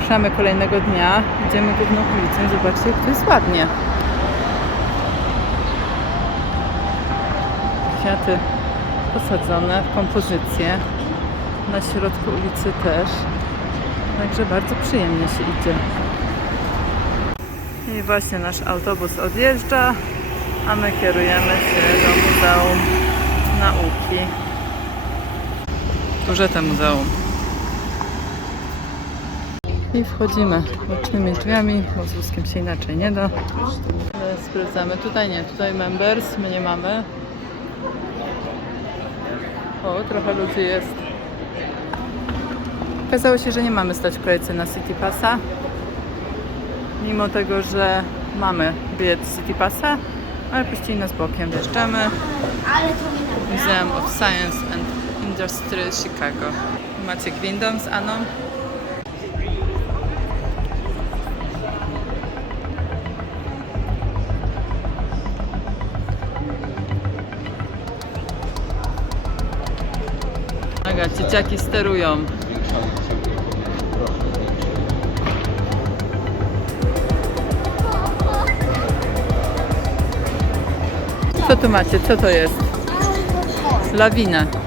Ruszamy kolejnego dnia, idziemy główną ulicą, zobaczcie jak to jest ładnie. Kwiaty posadzone w kompozycję, na środku ulicy też, także bardzo przyjemnie się idzie. I właśnie nasz autobus odjeżdża, a my kierujemy się do Muzeum Nauki. Duże muzeum. I wchodzimy bocznymi drzwiami, bo z wózkiem się inaczej nie da. Sprawdzamy. Tutaj nie, tutaj members, my nie mamy. O, trochę ludzi jest. Okazało się, że nie mamy stać w kolejce na City Passa. Mimo tego, że mamy bilet City Passa, ale puścili nas bokiem. Wjeżdżamy. Museum of Science and Industry Chicago. Macie windą z Aną. Aga, dzieciaki sterują. Co tu macie? Co to jest? Lawina.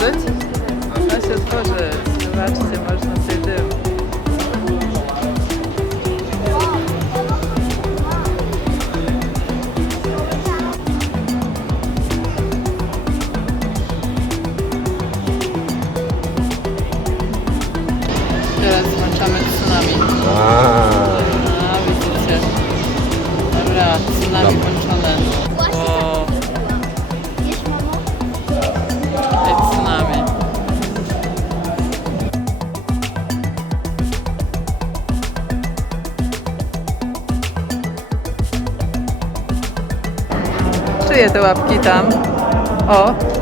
Otworzyć? Się otworzyć. Zobaczcie, można tutaj dym. Czyje te łapki tam? O!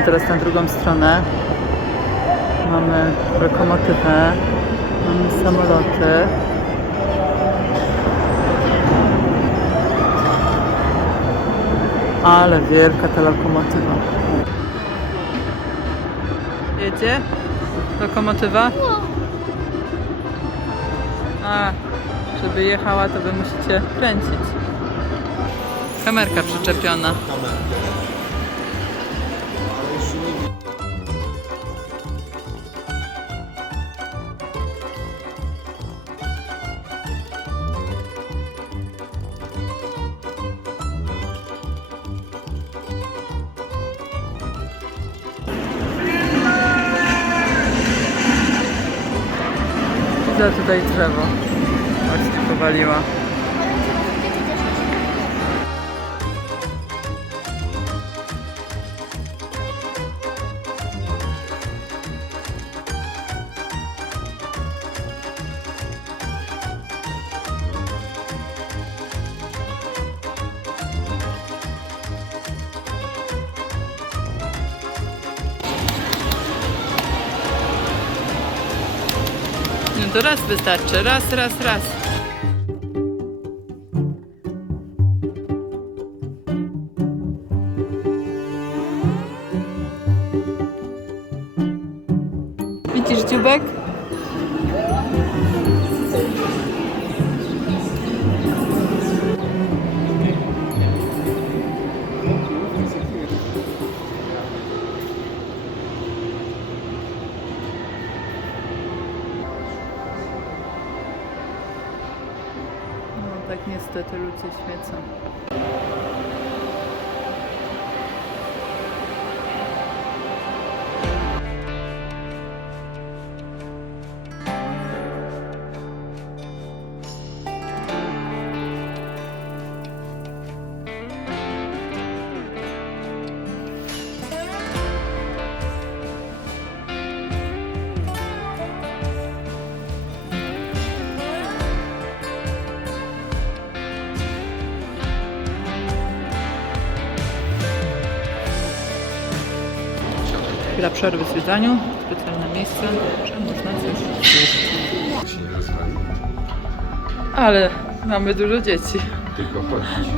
Idziemy teraz na drugą stronę. Mamy lokomotywę, mamy samoloty. Ale wielka ta lokomotywa. Jedzie? Lokomotywa? A, żeby jechała, to wy musicie kręcić. Kamerka przyczepiona. Tutaj drzewo. Właśnie powaliła. Wystarczy. Raz, raz, raz. Niestety ludzie świecą. Przerwy w zwiedzaniu. Specjalne miejsce, że można coś zjeść. się nie rozwali. Ale mamy dużo dzieci. Tylko chodzić.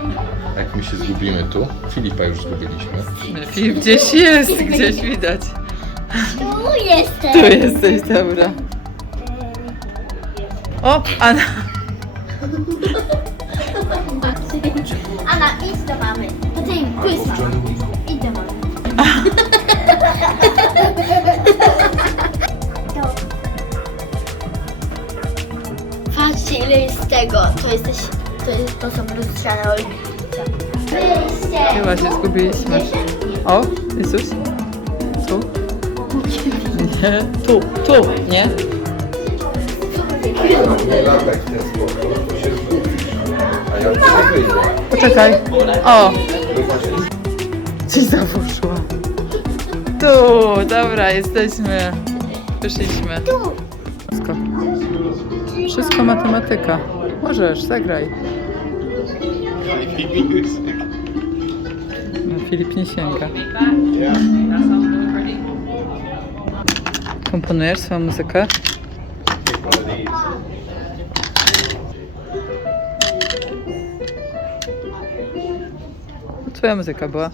Jak my się zgubimy tu, Filipa już zgubiliśmy. Filip gdzieś jest, gdzieś widać. Tu jestem. Tu jesteś, dobra. O, Anna. Anna, idź do mamy. Tu jest mama. Idź do mamy. Patrzcie ile jest tego. To jesteś, to, jest, to są lustrzane oliwce. Wyjście. Chyba się zgubiliśmy. O, Jezus. Tu? Nie, tu, tu, nie? Nie lataj w ten sposób, to się zgubisz. A ja tu wyjdę. Poczekaj. O, ci zawoszła. Tu, dobra, jesteśmy. Wyszliśmy. Tu. Wszystko. Wszystko matematyka. Możesz, zagraj. No, Filip nie sięga. Komponujesz swoją muzykę? Twoja muzyka była.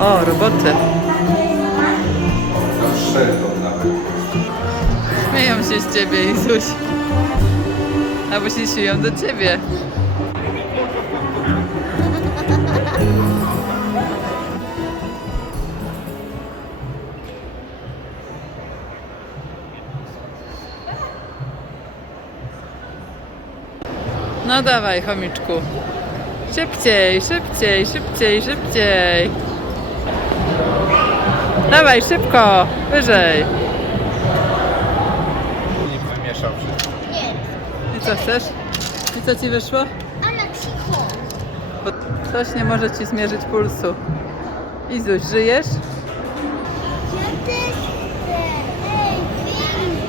O, roboty. Śmieją się z ciebie, Jezuś. Albo się śmieją do ciebie. No dawaj, chomiczku. Szybciej, szybciej, szybciej, szybciej. Dawaj, szybko, wyżej. Filip wymieszał wszystko. Nie. I co chcesz? I co ci wyszło? Anna, cicho. Bo ktoś nie może ci zmierzyć pulsu. Izuś, żyjesz? Ja też chcę. Ej, film.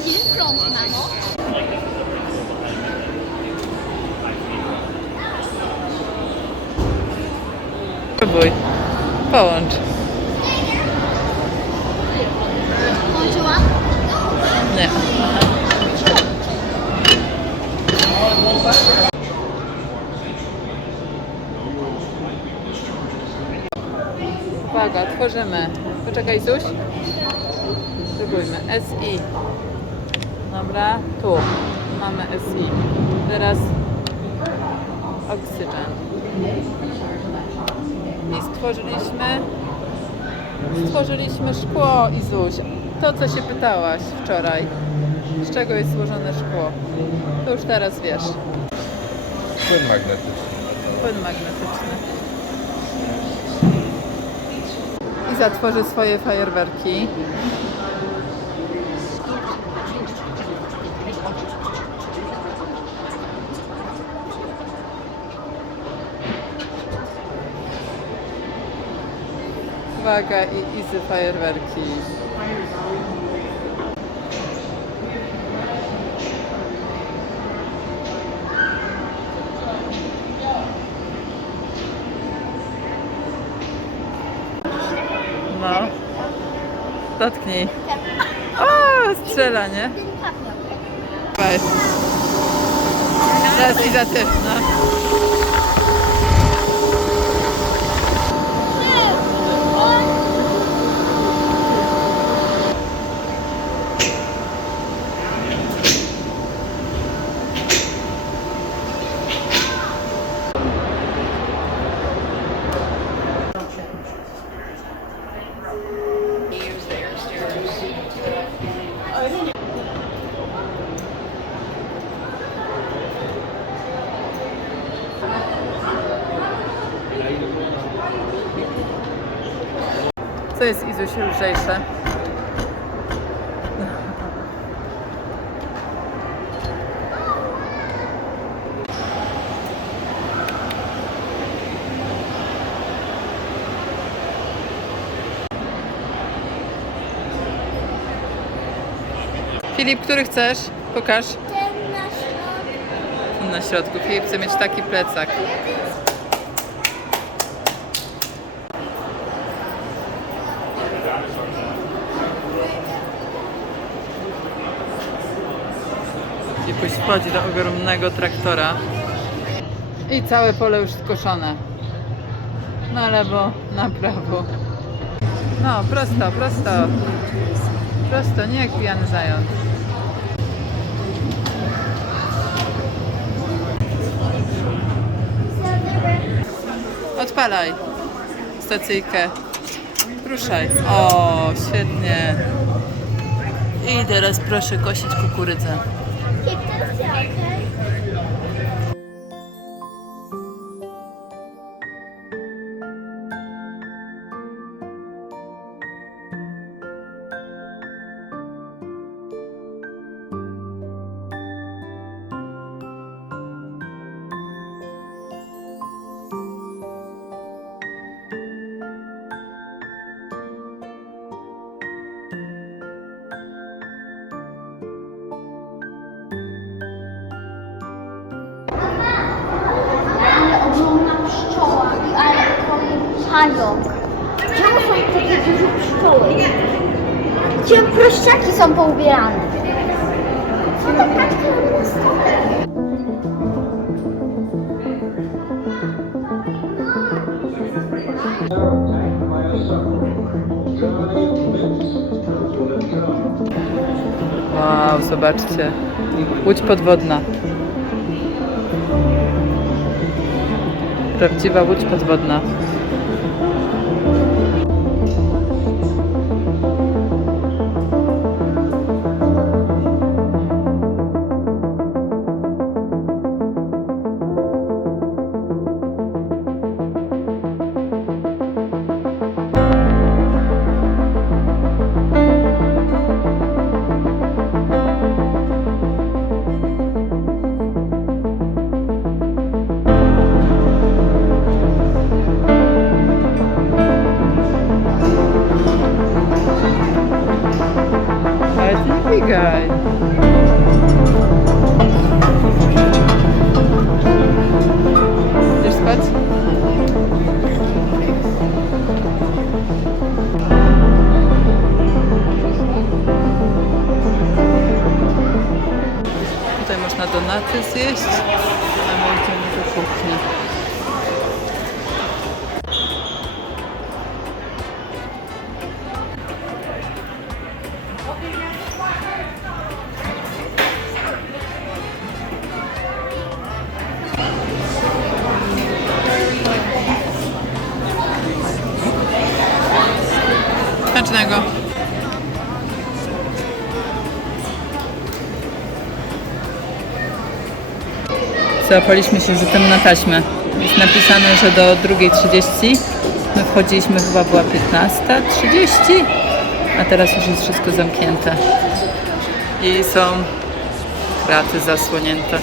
Sprawdzimy prąd, mamo. Próbuj. Połącz. Włączyłam? Nie. Uwaga, tworzymy. Poczekaj, Zuś. Spróbujmy. SI. Dobra, tu mamy SI. Teraz oksygen. I stworzyliśmy stworzyliśmy szkło, Izuś. To, co się pytałaś wczoraj. Z czego jest złożone szkło? To już teraz wiesz. Płyn magnetyczny. Płyn magnetyczny. Iza tworzy swoje fajerwerki. Uwaga i Izy fajerwerki. No. Dotknij. O, strzela, nie? Teraz Iza też, no. Izusiu lżejsze? Filip, który chcesz? Pokaż. Ten na środku. Tu na środku. Filip chce mieć taki plecak. Jakoś wchodzi do ogromnego traktora. I całe pole już skoszone. Na lewo, na prawo. No, prosto, prosto. Prosto, nie jak pijany zając. Odpalaj stacyjkę. Ruszaj. O, świetnie. I teraz proszę kosić kukurydzę. Pszczoła, ale kolej pająk. Czemu są takie duże pszczoły? Gdzie prościaki są poubierane? Co to takie na stole? Wow, zobaczcie. Łódź podwodna. Prawdziwa łódź podwodna. Załapaliśmy się zatem na taśmę. Jest napisane, że do 2.30 my wchodziliśmy chyba była 15.30, a teraz już jest wszystko zamknięte. I są kraty zasłonięte.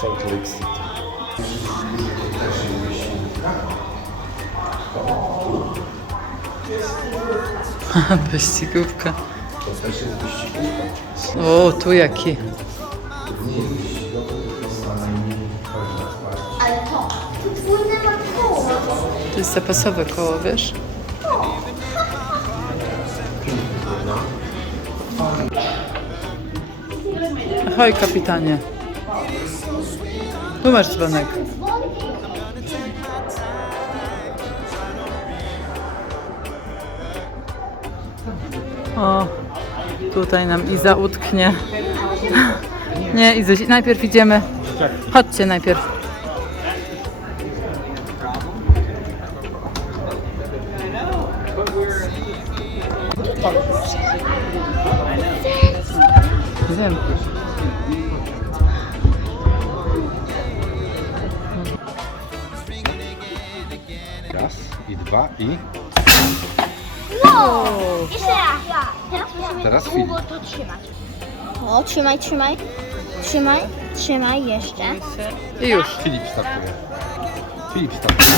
Salt Lake City. Wyścigówka. O, tu jaki. Ale. To jest zapasowe koło, wiesz? Ahoj, kapitanie. Tu masz dzwonek. O, tutaj nam Iza utknie. Nie, Izuś, najpierw idziemy. Chodźcie najpierw. Wiem. Dwa i... No! Jeszcze raz. Teraz musimy Teraz długo to trzymać. O, trzymaj, trzymaj. Trzymaj, trzymaj jeszcze. I już. Filip startuje. Filip startuje.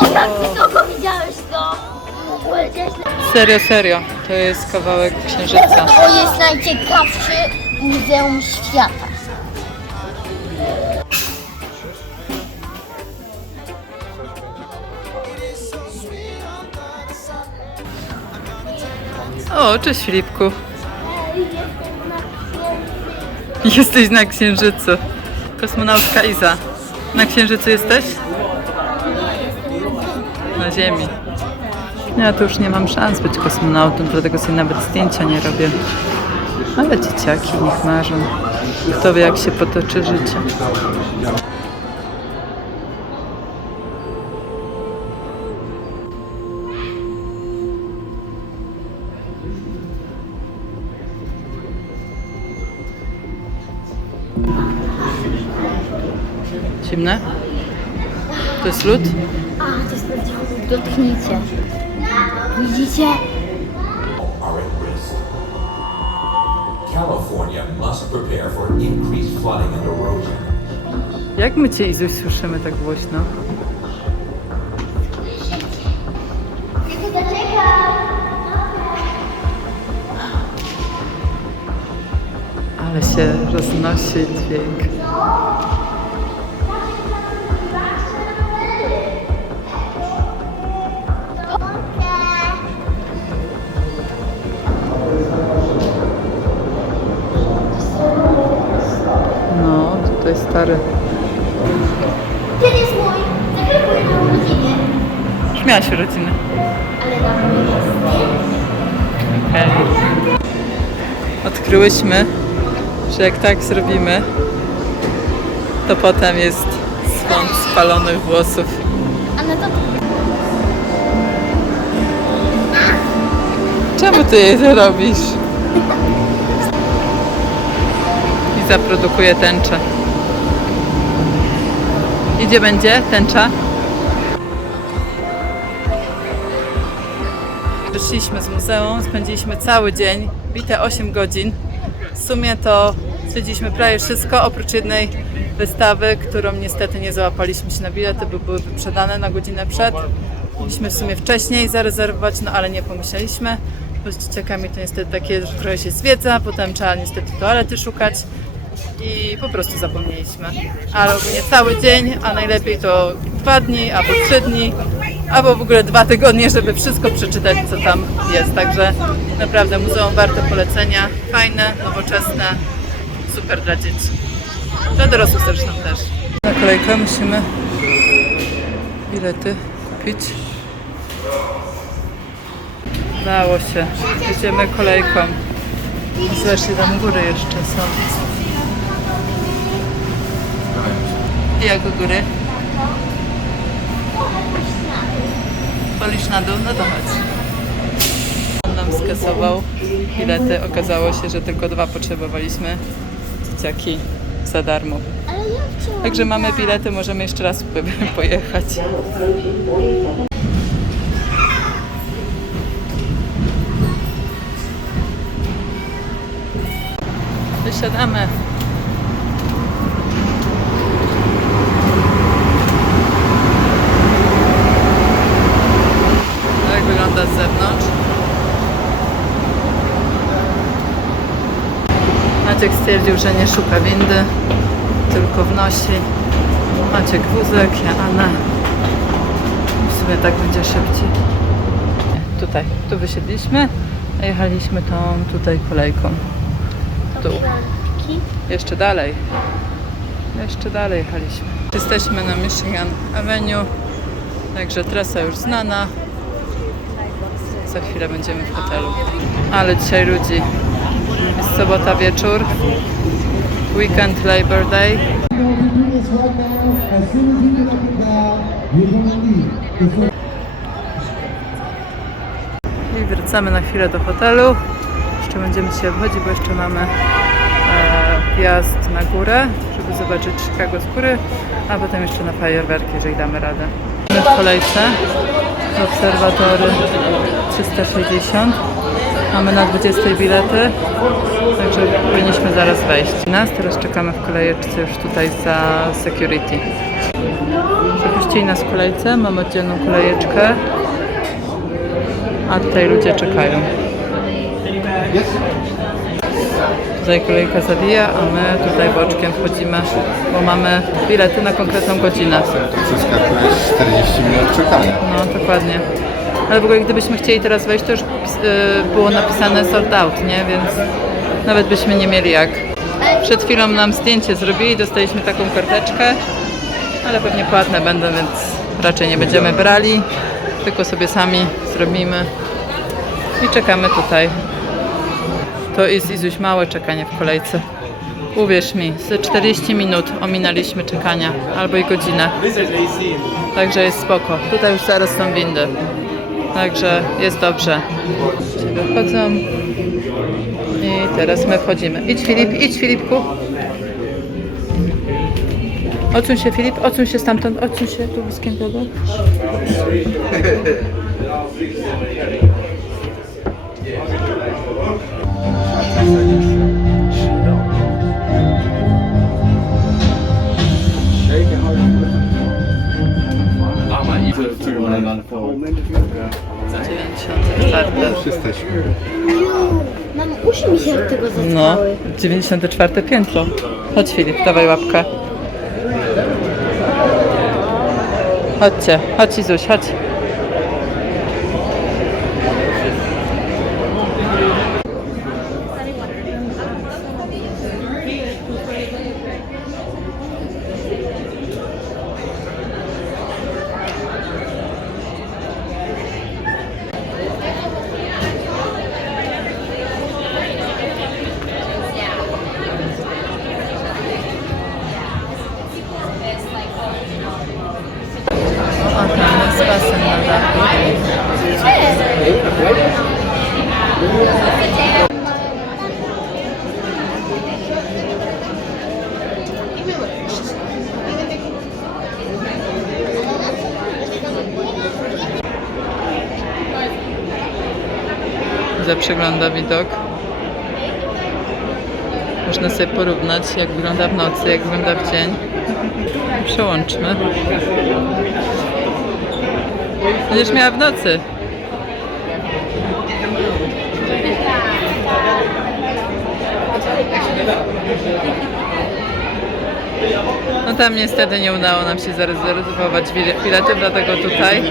O, tak wysoko widziałeś to. Poleciałeś na... Serio, serio. To jest kawałek księżyca. To jest najciekawszy muzeum świata. O, cześć Filipku. Jesteś na księżycu. Kosmonautka Iza. Na księżycu jesteś? Na Ziemi. Ja to już nie mam szans być kosmonautą, dlatego sobie nawet zdjęcia nie robię. Ale dzieciaki niech marzą. Kto wie, jak się potoczy życie. Zimne? To jest lód? A, to jest prawdziwy. Dotknijcie. Widzicie? are at risk. California must prepare for increased flooding and erosion. Jak my Cię, Izuś, słyszymy tak głośno? Ale się roznosi dźwięk. Odkryłyśmy, że jak tak zrobimy, to potem jest swąd spalonych włosów. Czemu ty jej to robisz? I zaprodukuje tęczę. I gdzie będzie tęcza? Wyszliśmy z muzeum, spędziliśmy cały dzień, bite 8 godzin. W sumie to zwiedziliśmy prawie wszystko, oprócz jednej wystawy, którą niestety nie załapaliśmy się na bilety, bo były wyprzedane na godzinę przed. Mieliśmy w sumie wcześniej zarezerwować, no ale nie pomyśleliśmy. Bo z dzieciakami to niestety takie, że trochę się zwiedza, potem trzeba niestety toalety szukać i po prostu zapomnieliśmy. Ale ogólnie cały dzień, a najlepiej to dwa dni, albo trzy dni, albo w ogóle dwa tygodnie, żeby wszystko przeczytać, co tam jest. Także naprawdę muzeum warte polecenia, fajne, nowoczesne, super dla dzieci. Dla dorosłych zresztą też. Na kolejkę musimy bilety kupić. Dało się. Idziemy kolejką. Zresztą tam góry jeszcze są. Jak u góry? Polisz na dół? No to chodź. On nam skasował bilety. Okazało się, że tylko dwa potrzebowaliśmy. Dzieciaki za darmo. Także mamy bilety, możemy jeszcze raz pojechać. Wysiadamy. Tak wygląda z zewnątrz. Maciek stwierdził, że nie szuka windy, tylko wnosi. Maciek wózek, ja Anna. W sumie tak będzie szybciej. Tutaj, tu wysiedliśmy, a jechaliśmy tą tutaj kolejką. Tu. Jeszcze dalej. Jeszcze dalej jechaliśmy. Jesteśmy na Michigan Avenue, także trasa już znana. Za chwilę będziemy w hotelu. Ale dzisiaj ludzi. Jest sobota wieczór. Weekend Labor Day. I wracamy na chwilę do hotelu. Jeszcze będziemy się obchodzić, bo jeszcze mamy e, wjazd na górę, żeby zobaczyć Chicago z góry, a potem jeszcze na fajerwerki, jeżeli damy radę. W kolejce obserwatory 360. Mamy na 20 bilety, także powinniśmy zaraz wejść. Nas teraz czekamy w kolejeczce już tutaj za security. Przepuścili nas w kolejce, mamy oddzielną kolejeczkę, a tutaj ludzie czekają. Tutaj kolejka zawija, a my tutaj boczkiem wchodzimy, bo mamy bilety na konkretną godzinę. Przeskakujesz 40 minut czekania. No, dokładnie. Ale w ogóle gdybyśmy chcieli teraz wejść, to już y, było napisane sold out, nie? Więc nawet byśmy nie mieli jak. Przed chwilą nam zdjęcie zrobili, dostaliśmy taką karteczkę, ale pewnie płatne będą, więc raczej nie będziemy brali, tylko sobie sami zrobimy i czekamy tutaj. To jest Izuś małe czekanie w kolejce. Uwierz mi, ze 40 minut ominęliśmy czekania, albo i godzinę. Także jest spoko. Tutaj już zaraz są windy. Także jest dobrze. Wychodzą. I teraz my wchodzimy. Idź Filip, idź Filipku. Odsuń się Filip, odsuń się stamtąd, odsuń się tu bliskiem kogo. Za 94. Już jesteśmy. Mam uszy mi się od tego No, zatkały. 94 piętro. Chodź Filip, dawaj łapkę. Chodźcie, chodź Izuś, chodź. Tam jest na dachu. Przegląda widok. Można sobie porównać, jak wygląda w nocy, jak wygląda w dzień. Przełączmy. Będziesz miała w nocy. No tam niestety nie udało nam się zarezerwować bile- biletów, dlatego tutaj.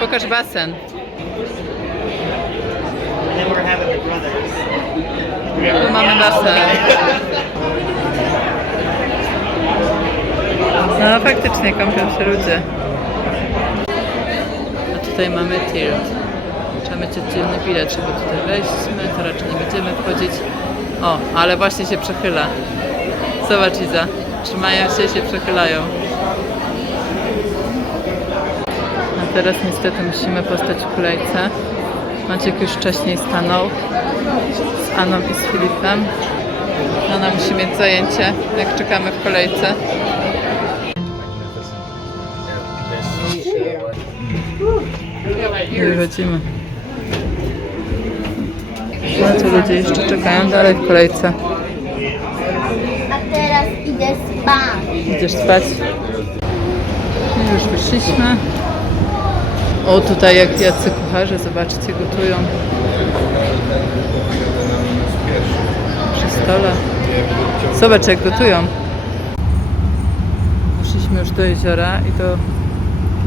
Pokaż basen. Tu mamy basen. No faktycznie kąpią się ludzie. Tutaj mamy tilt. Trzeba mieć oddzielny bilet, żeby tutaj wejść. My to raczej nie będziemy wchodzić. O, ale właśnie się przechyla. Zobacz Iza. Trzymają się się przechylają. A teraz niestety musimy postać w kolejce. Maciek już wcześniej stanął z Aną i z Filipem. Ona musi mieć zajęcie, jak czekamy w kolejce. Wychodzimy. Tu ludzie jeszcze czekają dalej w kolejce. A teraz idę spać. Idziesz spać? I już wyszliśmy. O, tutaj jak jacy kucharze, zobaczcie, gotują. Przy stole. Zobacz, jak gotują. Doszliśmy już do jeziora i do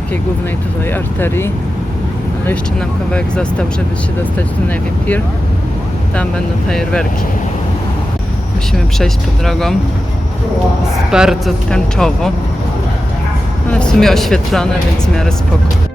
takiej głównej tutaj arterii. Ale jeszcze nam kawałek został, żeby się dostać do Navy Pier. Tam będą fajerwerki. Musimy przejść po drogą. Jest bardzo tęczowo. Ale w sumie oświetlone, więc w miarę spoko.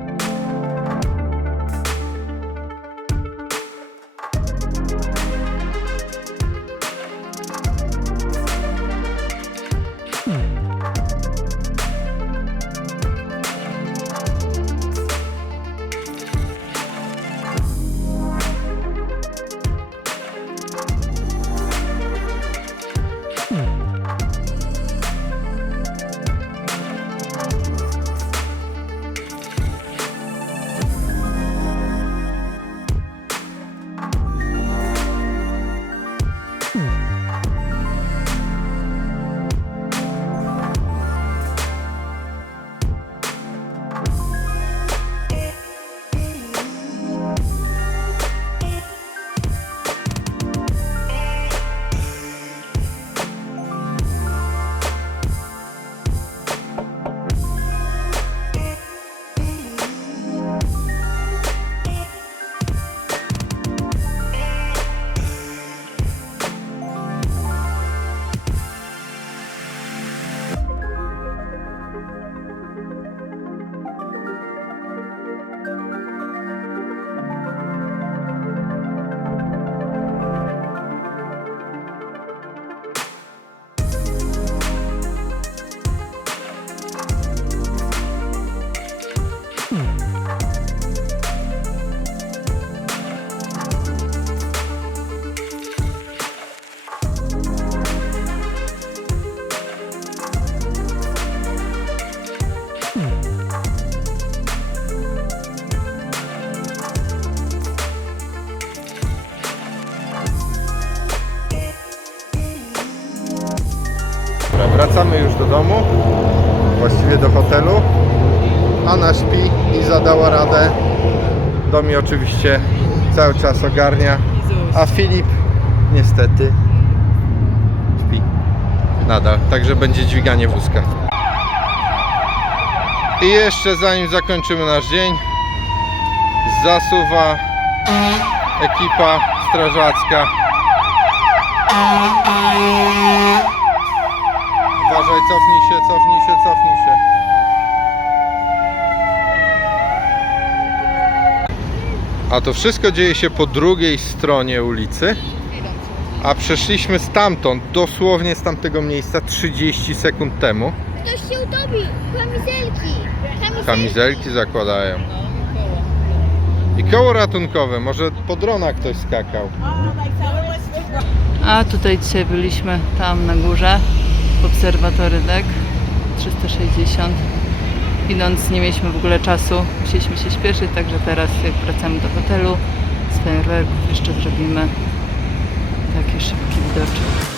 Domu, właściwie do hotelu. Anna śpi i zadała radę. Domi oczywiście cały czas ogarnia, a Filip niestety śpi nadal, także będzie dźwiganie wózka. I jeszcze zanim zakończymy nasz dzień, zasuwa ekipa strażacka. Uważaj, cofnij się, cofnij się, cofnij się. A to wszystko dzieje się po drugiej stronie ulicy. A przeszliśmy stamtąd, dosłownie z tamtego miejsca 30 sekund temu. Ktoś się utopi. Kamizelki. Kamizelki zakładają. I koło ratunkowe, może po drona ktoś skakał. A tutaj dzisiaj byliśmy tam na górze, w obserwatory deck 360. Idąc nie mieliśmy w ogóle czasu, musieliśmy się śpieszyć, także teraz jak wracamy do hotelu z fajerwerków jeszcze zrobimy taki szybki widoczek.